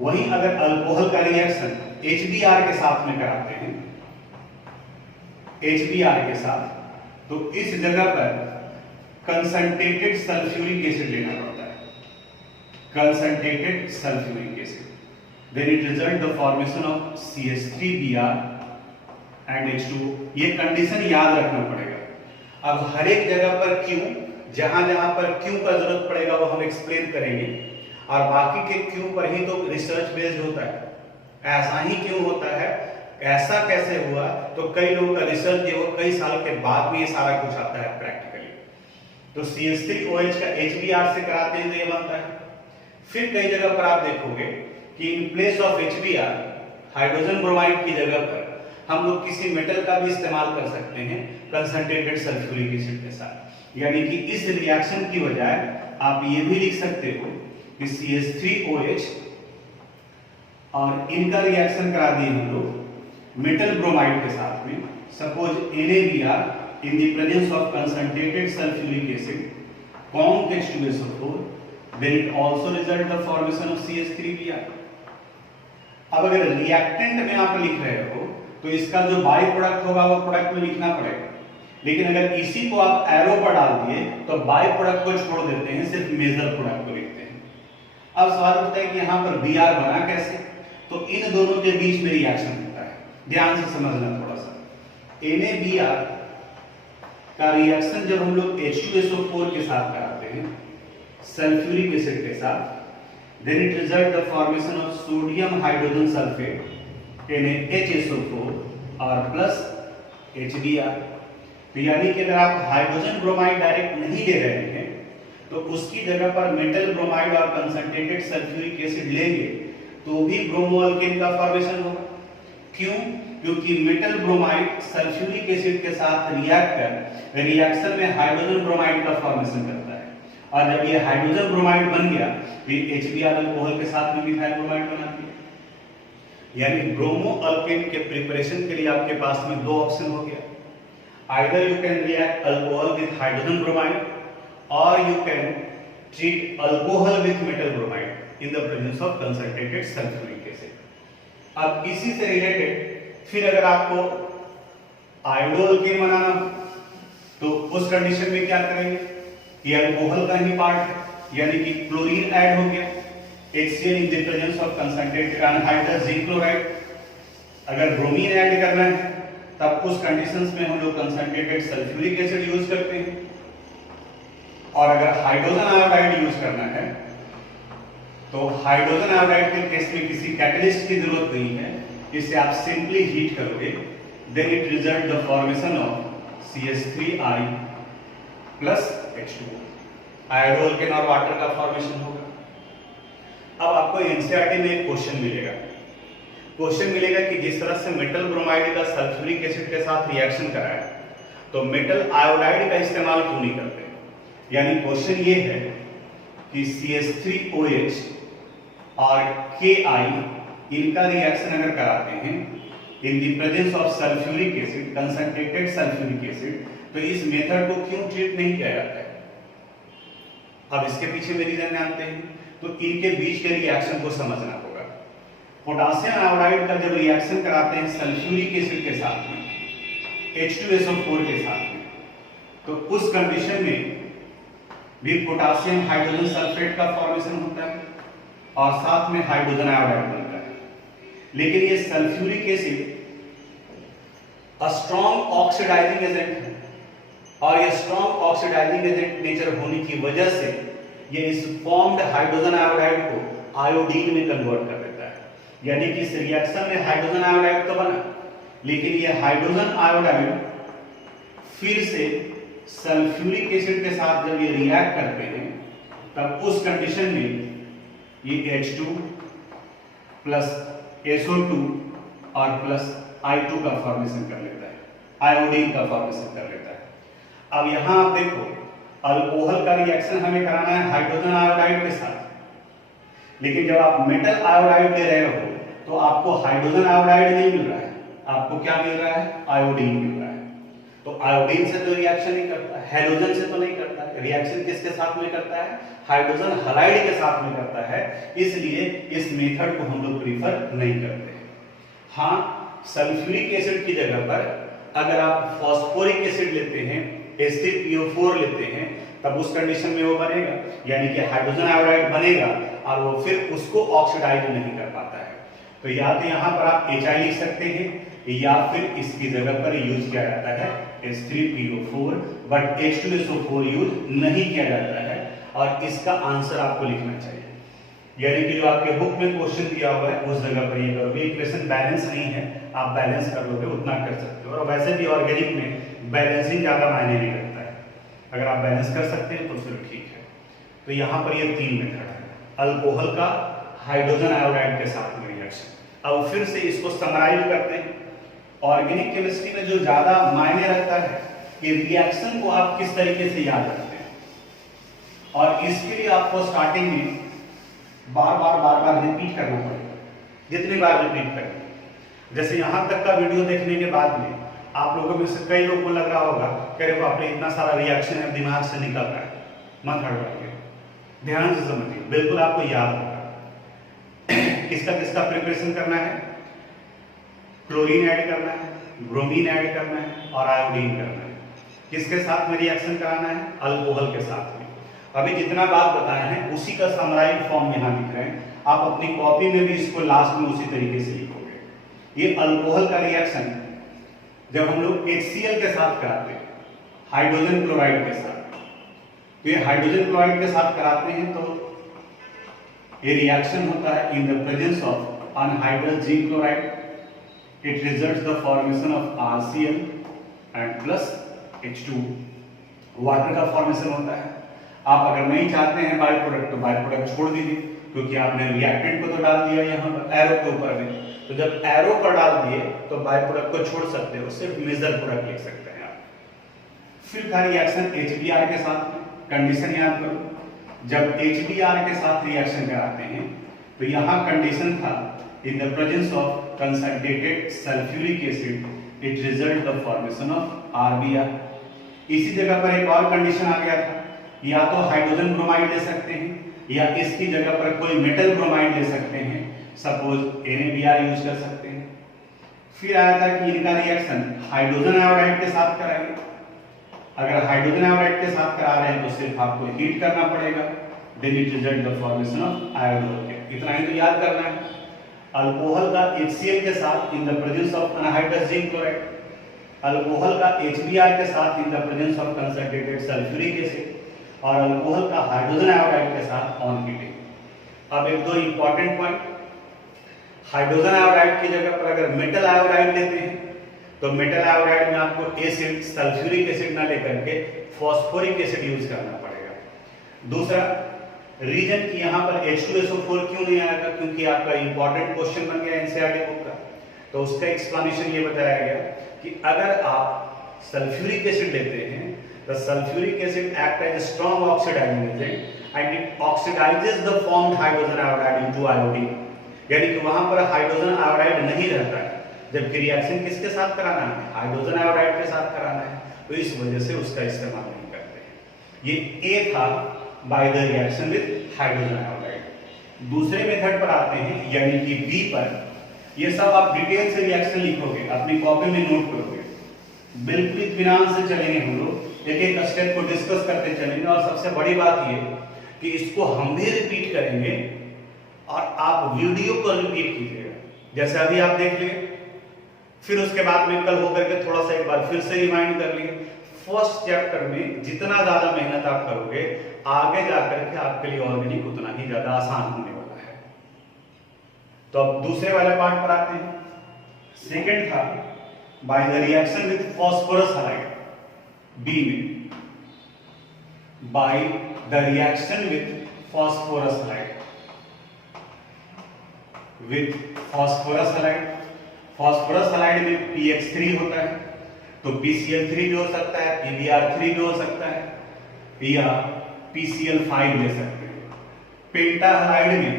वहीं अगर अल्कोहल का रिएक्शन HBr के साथ में कराते हैं, HBr के साथ, तो इस जगह पर कंसंट्रेटेड सल्फ्यूरिक एसिड लेना पड़ता है, concentrated sulphuric acid. then it result the formation of CH3Br and H2O। ये कंडीशन याद रखना पड़ेगा। अब हर एक जगह पर क्यों, जहां जहां पर क्यों का जरूरत पड़ेगा वो हम एक्सप्लेन करेंगे, और बाकी के क्यों पर ही तो रिसर्च बेस्ड होता है। ऐसा ही क्यों होता है, ऐसा कैसे हुआ, तो कई लोगों का रिसर्च जो कई साल के बाद में ये सारा कुछ आता है प्रैक्टिकली। तो CH3OH का HBr से कराते हैं तो ये बनता है। फिर कई जगह पर आप देखोगे कि in place of HBr hydrogen bromide की जगह पर हम लोग किसी मेटल का भी इस्तेमाल कर सकते हैं कंसंट्रेटेड सल्फ्यूरिक एसिड के साथ। यानी कि इस रिएक्शन की बजाय आप ये भी लिख सकते हो कि CH3OH और इनका रिएक्शन करा दिए हम लोग मेटल ब्रोमाइड के साथ में। Suppose NaBr in the presence of concentrated sulfuric acid compound H2SO4, then it also result the formation of CH3Br। अब अगर रिएक्टेंट में आप लिख रहे हो तो इसका जो बाई प्रोडक्ट होगा वो प्रोडक्ट में लिखना पड़ेगा, लेकिन अगर इसी को आप एरो पर डाल दिए तो बाई प्रोडक्ट को छोड़ देते हैं, सिर्फ मेजर प्रोडक्ट को लिखते हैं। अब सवाल उठता है कि यहाँ पर Br बना कैसे, तो इन दोनों के बीच में रिएक्शन होता है, ध्यान से समझना थोड़ा सा। NaBr का रिएक्शन जब हम लोग H2SO4 के साथ कराते हैं सल्फ्यूरिक एसिड के साथ, then it result the formation of sodium hydrogen sulfate NaHSO4 और प्लस HBr। तो यानी कि अगर आप हाइड्रोजन ब्रोमाइड डायरेक्ट नहीं ले रहे हैं तो उसकी जगह पर मेटल ब्रोमाइड और कंसंट्रेटेड सल्फ्यूरिक एसिड लेंगे तो भी ब्रोमोअल्केन का फॉर्मेशन होगा। क्यों? क्योंकि मेटल ब्रोमाइड सल्फ्यूरिक एसिड के साथ रिएक्ट कर रिएक्शन में हाइड्रोजन ब्रोमाइड का फॉर्मेशन करता है, और जब ये हाइड्रोजन ब्रोमाइड बन गया तो HBr अल्कोहल के साथ में मिथाइल ब्रोमाइड बनाती है। यानी ब्रोमो अल्केन के प्रिपरेशन के लिए आपके पास में दो ऑप्शन हो गया, either you can react alcohol with hydrogen bromide और you can treat alcohol with metal bromide in the presence of concentrated sulphuric acid. अब इसी से रिलेटेड फिर अगर आपको आयोडो अल्केन बनाना तो उस कंडीशन में क्या करेंगे, ये अल्कोहल का ही पार्ट है, यानी कि क्लोरीन ऐड हो गया, HCl in the presence of concentrated anhydrous zinc chloride। अगर ब्रोमीन ऐड करना है तब उस कंडीशंस में हम लोग कंसंट्रेटेड सल्फ्यूरिक एसिड यूज करते हैं, और अगर हाइड्रोजन आयोडाइड यूज करना है तो हाइड्रोजन आयोडाइड के केस में किसी कैटलिस्ट की जरूरत नहीं है, इसे आप सिंपली हीट करोगे, then it result the formation of CH3I plus H2O। Iodoalkane और वाटर का फॉर्मेशन होगा। अब आपको एनसीईआरटी में एक क्वेश्चन मिलेगा कि जिस तरह से मेटल ब्रोमाइड का सल्फ्यूरिक एसिड के साथ रिएक्शन कराया तो मेटल आयोडाइड का इस्तेमाल क्यों नहीं करते। यानी क्वेश्चन ये है कि CH3OH और Ki इनका रिएक्शन अगर कराते हैं इन the presence of sulphuric acid, concentrated sulphuric acid, तो इस मेथड को क्यों ट्रीट नहीं किया जाता है। अब इसके पीछे में रीजन जानते हैं, तो इनके बीच के रिएक्शन को समझना होगा। पोटासियम आयोडाइड का जब रिएक्शन कराते हैं सल्फ्यूरिक एसिड के साथ में, H2SO4 के साथ में, तो उस कंडीशन में भी पोटासियम हाइड्रोजन सल्फेट का फॉर्मेशन होता है और साथ में हाइड्रोजन आयोडाइड बनता है। लेकिन ये sulphuric acid strong oxidising agent है और ये स्ट्रॉन्ग ऑक्सीडाइजिंग एजेंट नेचर होने की वजह से ये इस फॉर्म्ड हाइड्रोजन आयोडाइड को आयोडीन में कन्वर्ट कर देता है। यानी कि इस रिएक्शन में हाइड्रोजन आयोडाइड तो बना, लेकिन ये हाइड्रोजन आयोडाइड फिर से सल्फ्यूरिक एसिड के साथ जब ये रिएक्ट करते हैं तब उस कंडीशन में ये H2 प्लस SO2 और प्लस I2 का फॉर्मेशन कर लेता है, आयोडीन का फॉर्मेशन कर लेता है। अब यहां आप देखो, अल्कोहल का रिएक्शन हमें कराना है हाइड्रोजन आयोडाइड के साथ, लेकिन जब आप मेटल आयोडाइड ले रहे हो तो आपको हाइड्रोजन आयोडाइड नहीं मिल रहा है, आपको क्या मिल रहा है, आयोडीन मिल रहा है। तो आयोडीन से तो रिएक्शन नहीं करता, हैलोजन से तो नहीं करता, रिएक्शन किसके साथ में करता है, हाइड्रोजन हलाइड के साथ में करता है। इसलिए इस मेथड को हम लोग प्रीफर नहीं करते। हाँ, सल्फ्यूरिक एसिड की जगह पर अगर आप फॉस्फोरिक एसिड लेते हैं, H3PO4 लेते हैं, तब उस कंडीशन में वो बनेगा, यानी कि हाइड्रोजन आयोडाइड बनेगा और वो फिर उसको ऑक्सीडाइज नहीं कर पाता है। तो या तो यहाँ पर आप HI लिख सकते हैं या फिर इसकी जगह पर यूज किया जाता है H3PO4, बट H2SO4 यूज नहीं किया जाता है और इसका आंसर आपको लिखना चाहिए। यानी कि जो आपके बुक में क्वेश्चन दिया हुआ है उस जगह पर ये करोगे। इक्वेशन बैलेंस नहीं है, आप बैलेंस कर लोगे उतना कर सकते हो। और वैसे भी ऑर्गेनिक में बैलेंसिंग ज्यादा मायने नहीं रखता है, अगर आप बैलेंस कर सकते हैं तो फिर ठीक है। तो यहाँ पर ये 3 मेथड है, अल्कोहल का हाइड्रोजन आयोडाइड के साथ में रिएक्शन। अब फिर से इसको समराइज करते हैं। ऑर्गेनिक केमिस्ट्री में जो ज्यादा मायने रखता है कि रिएक्शन को आप किस तरीके से याद रखते हैं, और इसके लिए आपको स्टार्टिंग में बार बार रिपीट करना पड़ेगा। जितनी बार रिपीट करें, जैसे यहां तक का वीडियो देखने के बाद में आप लोगों में से कई लोगों को लग रहा होगा कि अरे बाप रे इतना सारा रिएक्शन है दिमाग से निकल रहा है, मत हड़बड़ाइए, ध्यान से समझिए, बिल्कुल आपको याद होगा। किसका किसका प्रिपरेशन करना है, क्लोरीन ऐड करना है, ब्रोमीन ऐड करना है और आयोडीन करना है। किसके साथ में रिएक्शन कराना है, अल्कोहल के साथ में। अभी जितना बात बताए हैं उसी का समराइज फॉर्म यहाँ लिख रहे हैं, आप अपनी कॉपी में भी इसको लास्ट में उसी तरीके से लिखोगे। ये अल्कोहल का रिएक्शन जब हम लोग HCl के साथ कराते हैं, हाइड्रोजन क्लोराइड के साथ, तो ये हाइड्रोजन क्लोराइड के साथ कराते हैं तो ये रिएक्शन होता है इन the presence of anhydrous zinc chloride, it results the formation of RCl and plus H2, water का फॉर्मेशन होता है। आप अगर नहीं चाहते हैं बाय प्रोडक्ट तो बाय प्रोडक्ट छोड़ दीजिए, क्योंकि आपने रिएक्टेंट को तो डाल दिया यहाँ पर एरो के ऊपर में, तो जब एरो पर डाल दिए तो बाय प्रोडक्ट को छोड़ सकते हो, सिर्फ मेजर प्रोडक्ट लिख सकते हैं आप। फिर था रिएक्शन HBr के साथ में, कंडीशन याद करो, जब HBr के साथ रिएक्शन कराते हैं तो यहाँ कंडीशन था इन the presence of concentrated sulphuric acid it result the formation of RBr। इसी जगह पर एक और कंडीशन आ गया था, या तो हाइड्रोजन ब्रोमाइड ले सकते हैं या इसकी जगह पर कोई मेटल ब्रोमाइड ले सकते हैं, सपोज NaBr यूज कर सकते हैं। फिर आया था कि इनका रिएक्शन हाइड्रोजन आयोडाइड के साथ कराएंगे। अगर हाइड्रोजन आयोडाइड के साथ करा रहे हैं तो सिर्फ आपको हीट करना पड़ेगा, then it result the formation of iodine. इतना ही तो याद करना है। अल्कोहल का HCl के साथ इन the presence of anhydrous zinc chloride, alcohol का HBr के साथ इन the presence of concentrated sulphuric acid, और अल्कोहल का हाइड्रोजन आयोडाइड के साथ ऑन हीटिंग। अब एक दो इंपॉर्टेंट पॉइंट, हाइड्रोजन आयोडाइड की जगह पर अगर मेटल आयोडाइड लेते हैं तो मेटल आयोडाइड में आपको एसिड सल्फ्यूरिक एसिड ना लेकर के फॉस्फोरिक एसिड यूज करना पड़ेगा। दूसरा, रीजन की यहाँ पर H2SO4 क्यों नहीं आएगा, क्योंकि आपका इंपॉर्टेंट क्वेश्चन बन गया एनसीईआरटी बुक का। तो उसका एक्सप्लेनेशन ये बताया गया कि अगर आप सल्फ्यूरिक एसिड लेते हैं, the sulfuric acid act as a strong oxidizing agent and it oxidizes the formed hydrogen iodide into iodine, यानी कि वहां पर हाइड्रोजन आयोडाइड नहीं रहता है, जबकि रिएक्शन किसके साथ कराना है, हाइड्रोजन आयोडाइड के साथ कराना है, तो इस वजह से उसका इस्तेमाल नहीं करते हैं। ये ए था by the reaction with hydrogen iodide. दूसरे मेथड पर आते हैं यानी कि बी पर। ये सब आप डिटेल से रिएक्शन लिखोगे, अपनी कॉपी में नोट करोगे, बिल्कुल इत्मीनान से चलेंगे हम लोग, एक एक स्टेप को डिस्कस करते चलेंगे। और सबसे बड़ी बात ये कि इसको हम भी रिपीट करेंगे और आप वीडियो को रिपीट कीजिएगा, जैसे अभी आप देख लिए, फिर उसके बाद में कल होकर के थोड़ा सा एक बार फिर से रिमाइंड कर लिए। फर्स्ट चैप्टर में जितना ज्यादा मेहनत आप करोगे, आगे जाकर के आपके लिए ऑर्गेनिक उतना ही ज्यादा आसान होने वाला है। तो अब दूसरे वाले पार्ट पर आते हैं। सेकेंड था by the reaction with phosphorus halide, B में by the reaction with phosphorus halide, with phosphorus halide. Phosphorus halide में PX3 होता है, तो PCl3 भी हो सकता है, PBr3 भी हो सकता है, या PCl5 ले सकते हैं। पेंटा हैलाइड में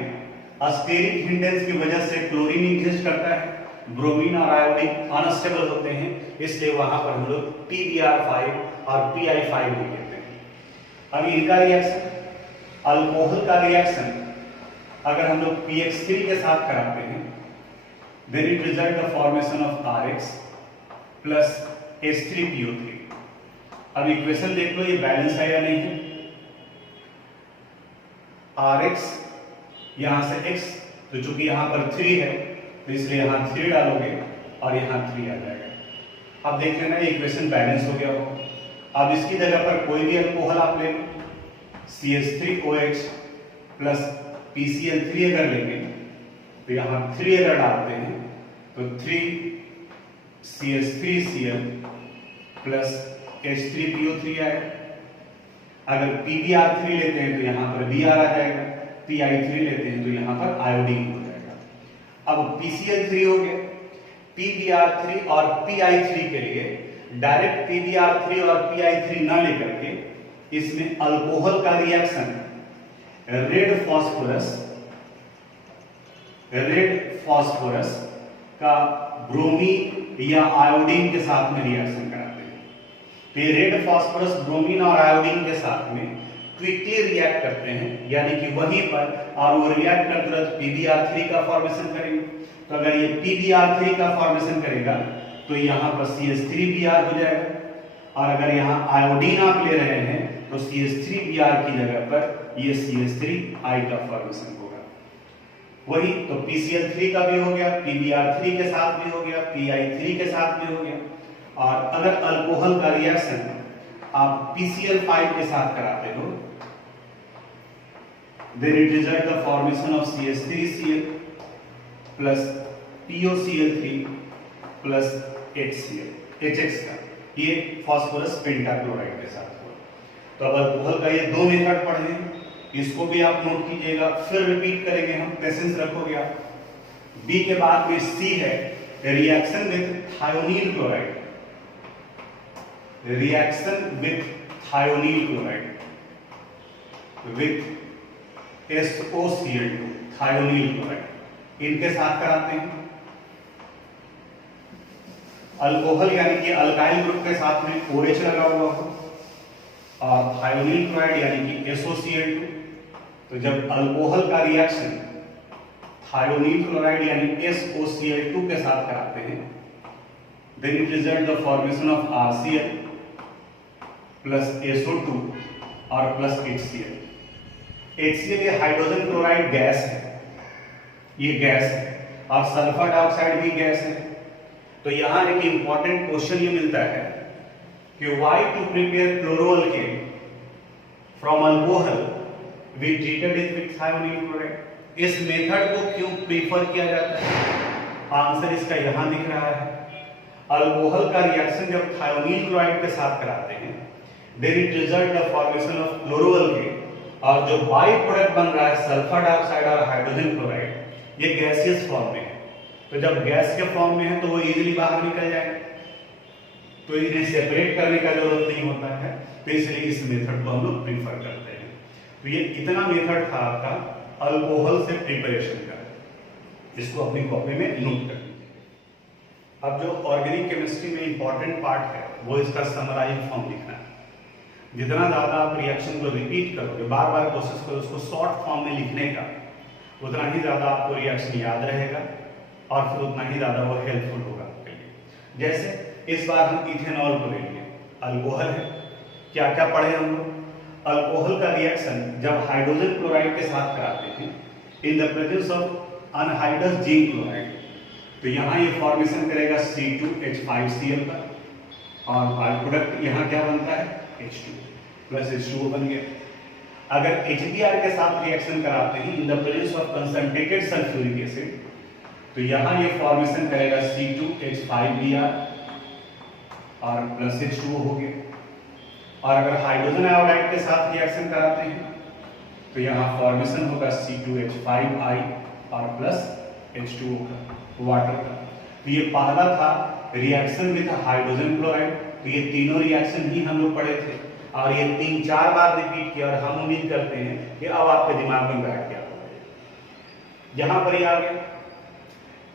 अस्टेरिक हिंडेंस की वजह से क्लोरीन एग्जिस्ट करता है, ब्रोमीन और आयोडीन अनस्टेबल होते हैं, इसलिए वहां पर हम लोग PBr5 और PI5 भी लेते हैं। अब इनका रिएक्शन, अल्कोहल का रिएक्शन अगर हम लोग PX3 के साथ कराते हैं, then it result the formation of RX plus H3PO3। अब इक्वेशन देख लो, ये बैलेंस है या नहीं है। RX यहां से X, तो चूंकि यहां पर 3 है तो इसलिए यहां 3 डालोगे और यहां 3 आ जाएगा। अब देख लेना ये इक्वेशन बैलेंस हो गया हो। अब इसकी जगह पर कोई भी अल्कोहल आप ले लो, CH3OH प्लस PCl3 अगर लेंगे तो यहां 3 अगर डालते हैं तो 3CH3Cl प्लस H3PO3 आएगा। अगर PBr3 लेते हैं तो यहां पर Br आ जाएगा, PI3 लेते हैं तो यहां पर आयोडीन हो जाएगा। अब PCl3 हो गया, PBr3 और PI3 के लिए डायरेक्ट PBr3 और PI3 ना लेकर के इसमें अल्कोहल का रिएक्शन रेड फॉस्फोरस का ब्रोमीन या आयोडीन के साथ में रिएक्शन कराते हैं। तो ये रेड फॉस्फोरस ब्रोमीन और आयोडीन के साथ में क्विकली रिएक्ट करते हैं, यानी कि वहीं पर, और वो रिएक्ट करते तुरंत PBr3 का फॉर्मेशन करेंगे। तो अगर ये PBr3 का फॉर्मेशन करेगा तो यहाँ पर CH3Br हो जाएगा, और अगर यहाँ आयोडीन आप ले रहे हैं तो CH3Br की जगह पर ये CH3I का फॉर्मेशन होगा। वही तो PCl3 का भी हो गया, PBr3 के साथ भी हो गया, PI3 के साथ भी हो गया। और अगर अल्कोहल का रिएक्शन आप PCl5 के साथ कराते हो, then it result the formation of CH3Cl plus POCl3 plus HX का, ये फॉस्फोरस पेंटाक्लोराइड के साथ हुआ। तो अब अल्कोहल का ये दो मेथड पढ़े, इसको भी आप नोट कीजिएगा, फिर रिपीट करेंगे हम, पेशेंस रखोगे आप। बी के बाद में सी है reaction with thionyl chloride, reaction with thionyl chloride with SOCl2, thionyl chloride, इनके साथ कराते हैं। अल्कोहल यानी कि अल्काइल ग्रुप के साथ में OH लगा हुआ हो, और थायोनील क्लोराइड यानी कि SOCl2। तो जब अल्कोहल का रिएक्शन थायोनील क्लोराइड यानी SOCl2 के साथ कराते हैं, then it result the formation of RCl plus SO2 और प्लस HCl। HCl ये हाइड्रोजन क्लोराइड गैस है, ये गैस है, और सल्फर डाइऑक्साइड भी गैस है। तो यहाँ एक इंपॉर्टेंट क्वेश्चन ये मिलता है कि why to prepare chloroalkane from alcohol we treated it with thionyl chloride। इस मेथड को क्यों प्रीफर किया जाता है? आंसर इसका यहाँ दिख रहा है। अल्कोहल का रिएक्शन जब थायोनील क्लोराइड के साथ कराते हैं, then it result the formation of chloroalkane और जो बाई प्रोडक्ट बन रहा है सल्फर डाइऑक्साइड और हाइड्रोजन क्लोराइड, ये गैसियस फॉर्म में है। तो जब गैस के फॉर्म में है तो वो इजीली बाहर निकल जाएगा, तो इन्हें सेपरेट करने का जरूरत नहीं होता है, तो इसलिए इस मेथड को हम लोग प्रीफर करते हैं। तो ये इतना मेथड था आपका अल्कोहल से प्रिपरेशन का, इसको अपनी कॉपी में नोट कर लीजिए। अब जो ऑर्गेनिक केमिस्ट्री में इंपॉर्टेंट पार्ट है वो इसका समराइज फॉर्म लिखना है। जितना ज्यादा आप रिएक्शन को रिपीट करोगे, बार बार कोशिश करो उसको शॉर्ट फॉर्म में लिखने का, उतना ही ज्यादा आपको रिएक्शन याद रहेगा और फिर उतना ही ज्यादा वो हेल्पफुल होगा आपके लिए। जैसे इस बार हम इथेनॉल को लेंगे, अल्कोहल है, क्या क्या पढ़े हम लोग? अल्कोहल का रिएक्शन जब हाइड्रोजन क्लोराइड के साथ कराते हैं इन the presence of anhydrous zinc chloride, तो यहाँ ये फॉर्मेशन करेगा C2H5Cl का, और बाई प्रोडक्ट यहाँ क्या बनता है H2 प्लस H2O बन गया। अगर HBr के साथ रिएक्शन कराते हैं इन the presence of concentrated sulphuric acid, तो यहाँ ये फॉर्मेशन करेगा C2H5Br और प्लस H2O हो गया। और अगर हाइड्रोजन आयोडाइड के साथ रिएक्शन कराते हैं तो यहाँ फॉर्मेशन होगा C2H5I और प्लस H2O का, वाटर का। तो ये पहला था रिएक्शन विद हाइड्रोजन क्लोराइड, तो ये तीनों रिएक्शन ही हम लोग पढ़े थे और ये 3-4 बार रिपीट किया, और हम उम्मीद करते हैं कि अब आपके दिमाग में बैठ गया होगा। यहाँ पर ये आ गया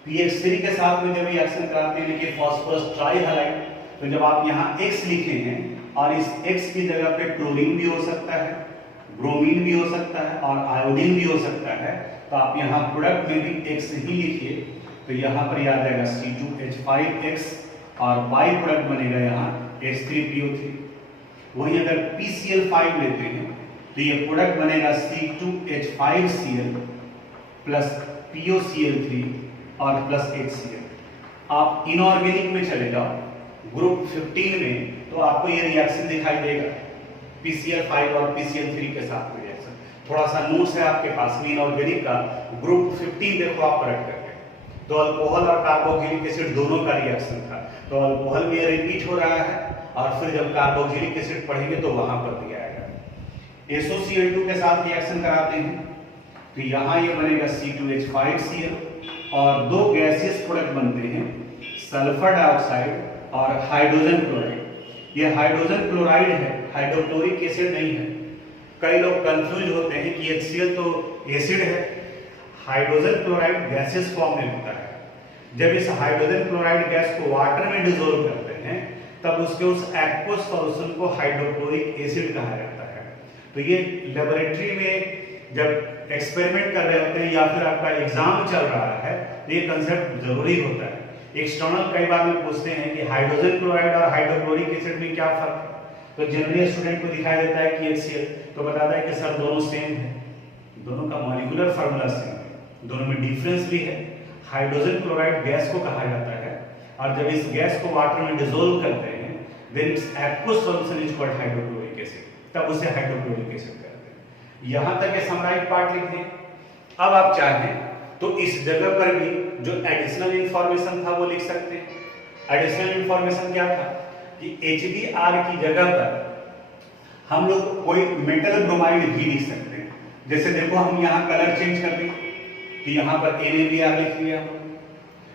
PX3 के साथ में जब रिएक्शन कराते हैं देखिए फास्फोरस ट्राइहालाइड, तो जब आप यहाँ X लिखे हैं और इस X की जगह पे क्लोरीन भी हो सकता है, ब्रोमीन भी हो सकता है और आयोडीन भी हो सकता है, तो आप यहाँ प्रोडक्ट में भी X ही लिखिए, तो यहाँ पर याद आएगा C2H5X और बाई प्रोडक्ट बनेगा यहाँ H3PO3। वही अगर PCl5 लेते हैं तो ये प्रोडक्ट बनेगा C2H5Cl प्लस POCl3 और प्लस HCl। आप इनऑर्गेनिक में चले जाओ ग्रुप 15 में, तो आपको ये रिएक्शन दिखाई देगा PCl5 और PCl3 के साथ में रिएक्शन। थोड़ा सा नोट्स है आपके पास में इनऑर्गेनिक का, ग्रुप 15 देखो आप पलट करके, तो अल्कोहल और कार्बोक्सिलिक एसिड दोनों का रिएक्शन था, तो अल्कोहल में रिपीट हो रहा है और फिर जब कार्बोक्सिलिक एसिड पढ़ेंगे तो वहां पर भी आएगा। SOCl2 के साथ रिएक्शन कराते हैं तो यहाँ ये बनेगा C2H5Cl और दो गैसियस प्रोडक्ट बनते हैं सल्फर डाइऑक्साइड और हाइड्रोजन क्लोराइड। ये हाइड्रोजन क्लोराइड है, हाइड्रोक्लोरिक एसिड नहीं है। कई लोग कंफ्यूज होते हैं कि HCl तो एसिड है, हाइड्रोजन क्लोराइड गैसियस फॉर्म में होता है। जब इस हाइड्रोजन क्लोराइड गैस को वाटर में डिसॉल्व करते हैं तब उसके उस एक्वस सॉल्यूशन को हाइड्रोक्लोरिक एसिड कहा जाता है। तो ये लेबोरेटरी में जब एक्सपेरिमेंट कर रहे होते हैं या फिर आपका एग्जाम चल रहा है तो ये कंसेप्ट जरूरी होता है। एक्सटर्नल कई बार में पूछते हैं कि हाइड्रोजन क्लोराइड और हाइड्रोक्लोरिक एसिड में क्या फर्क है, तो जनरली स्टूडेंट को दिखाई देता है कि HCl, तो बताता है कि सर दोनों सेम है, दोनों का मॉलिक्यूलर फार्मूला सेम है, दोनों में डिफरेंस भी है। हाइड्रोजन क्लोराइड गैस को कहा जाता है और जब इस गैस को वाटर में डिसॉल्व करते हैं then its aqueous solution is called hydrochloric acid, तब उसे हाइड्रोक्लोरिक एसिड कहते हैं। यहां तक ये समराइज पार्ट लिख दें। अब आप चाहें तो इस जगह पर भी जो एडिशनल इंफॉर्मेशन था वो लिख सकते हैं। एडिशनल इंफॉर्मेशन क्या था कि HBr की जगह पर हम लोग कोई मेटल ब्रोमाइड भी लिख सकते हैं। जैसे देखो हम यहाँ कलर चेंज कर दें तो यहाँ पर NaBr लिख लिया,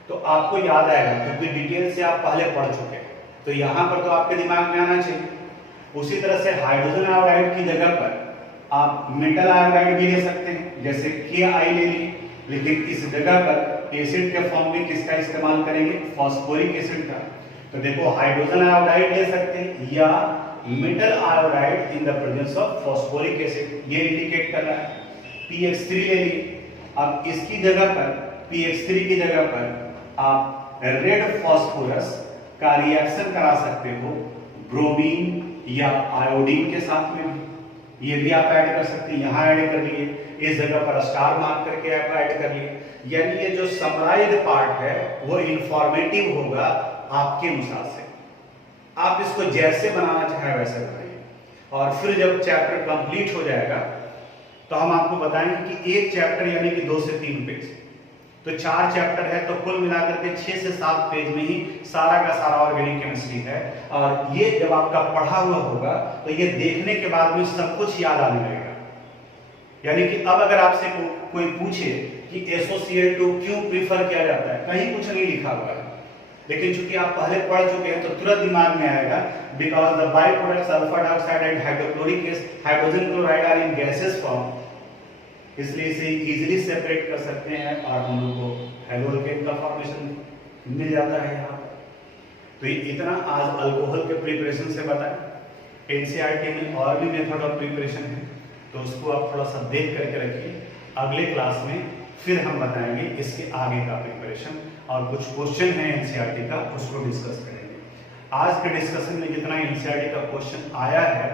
तो आपको याद आएगा क्योंकि डिटेल से आप पहले पढ़ चुके हैं, तो यहाँ पर तो आपके दिमाग में आना चाहिए। उसी तरह से हाइड्रोजन आयोडाइड की जगह पर आप मेटल आयोडाइड भी ले सकते हैं, जैसे KI ले लिए, लेकिन इस जगह पर एसिड के फॉर्म में किसका इस्तेमाल करेंगे, फॉस्फोरिक एसिड का। तो देखो हाइड्रोजन आयोडाइड ले सकते हैं या metal iodide in the presence of phosphoric acid, ये इंडिकेट कर रहा है। PX3 ले लिए, अब इसकी जगह पर PX3 की जगह पर आप रेड फॉस्फोरस का रिएक्शन करा सकते हो ब्रोमीन या आयोडीन के साथ में भी, ये भी आप ऐड कर सकते हैं। यहाँ ऐड कर लिए, इस जगह पर स्टार मार्क करके आप ऐड कर लिए, यानी ये जो समराइज्ड पार्ट है वो इंफॉर्मेटिव होगा आपके अनुसार से। आप इसको जैसे बनाना चाहे वैसे बनाइए, और फिर जब चैप्टर कंप्लीट हो जाएगा तो हम आपको बताएंगे कि एक चैप्टर यानी कि 2 से 3 पेज, तो 4 चैप्टर है, तो कुल मिलाकर के 6 से 7 पेज में ही सारा का सारा ऑर्गेनिक केमिस्ट्री है। और ये जब आपका पढ़ा हुआ होगा तो ये देखने के बाद में सब कुछ याद आने लगेगा। यानी कि अब अगर आपसे कोई पूछे कि SOCl2 क्यों प्रीफर किया जाता है, कहीं कुछ नहीं लिखा हुआ है, लेकिन चूंकि आप पहले पढ़ चुके हैं तो तुरंत दिमाग में आएगा, because the by products sulphur dioxide and hydrochloric acid hydrogen chloride are in gases form, इसलिए इसे इजीली सेपरेट कर सकते हैं और हम लोग को हेलोअल्केन का फॉर्मेशन मिल जाता है यहाँ। तो ये इतना आज अल्कोहल के प्रिपरेशन से बताएं। एनसीईआरटी में और भी मेथड ऑफ प्रिपरेशन है, तो उसको आप थोड़ा सा देख करके रखिए। अगले क्लास में फिर हम बताएंगे इसके आगे का प्रिपरेशन और कुछ क्वेश्चन है एनसीईआरटी का, उसको डिस्कस करेंगे। आज के डिस्कशन में जितना एनसीईआरटी का क्वेश्चन आया है,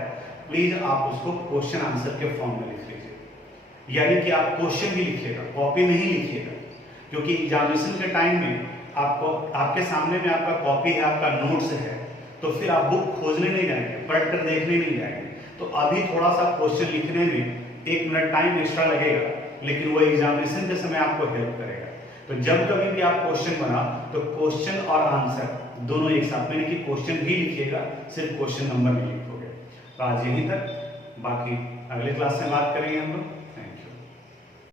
प्लीज आप उसको क्वेश्चन आंसर के फॉर्म में लिख लीजिए, यानी कि आप क्वेश्चन भी लिखिएगा, कॉपी में ही लिखिएगा, क्योंकि एग्जामिनेशन के टाइम में आपको आपके सामने में आपका कॉपी है, आपका नोट्स है, तो फिर आप बुक खोजने नहीं जाएंगे, पढ़ कर देखने नहीं जाएंगे। तो अभी थोड़ा सा क्वेश्चन लिखने में 1 मिनट टाइम एक्स्ट्रा लगेगा, लेकिन वो एग्जामिनेशन के समय आपको हेल्प करेगा। तो जब कभी भी आप क्वेश्चन बना तो क्वेश्चन और आंसर दोनों एक साथ में, कि क्वेश्चन भी लिखिएगा, सिर्फ क्वेश्चन नंबर नहीं लिखोगे। तो आज यहीं तक, बाकी अगले क्लास में बात करेंगे हम लोग।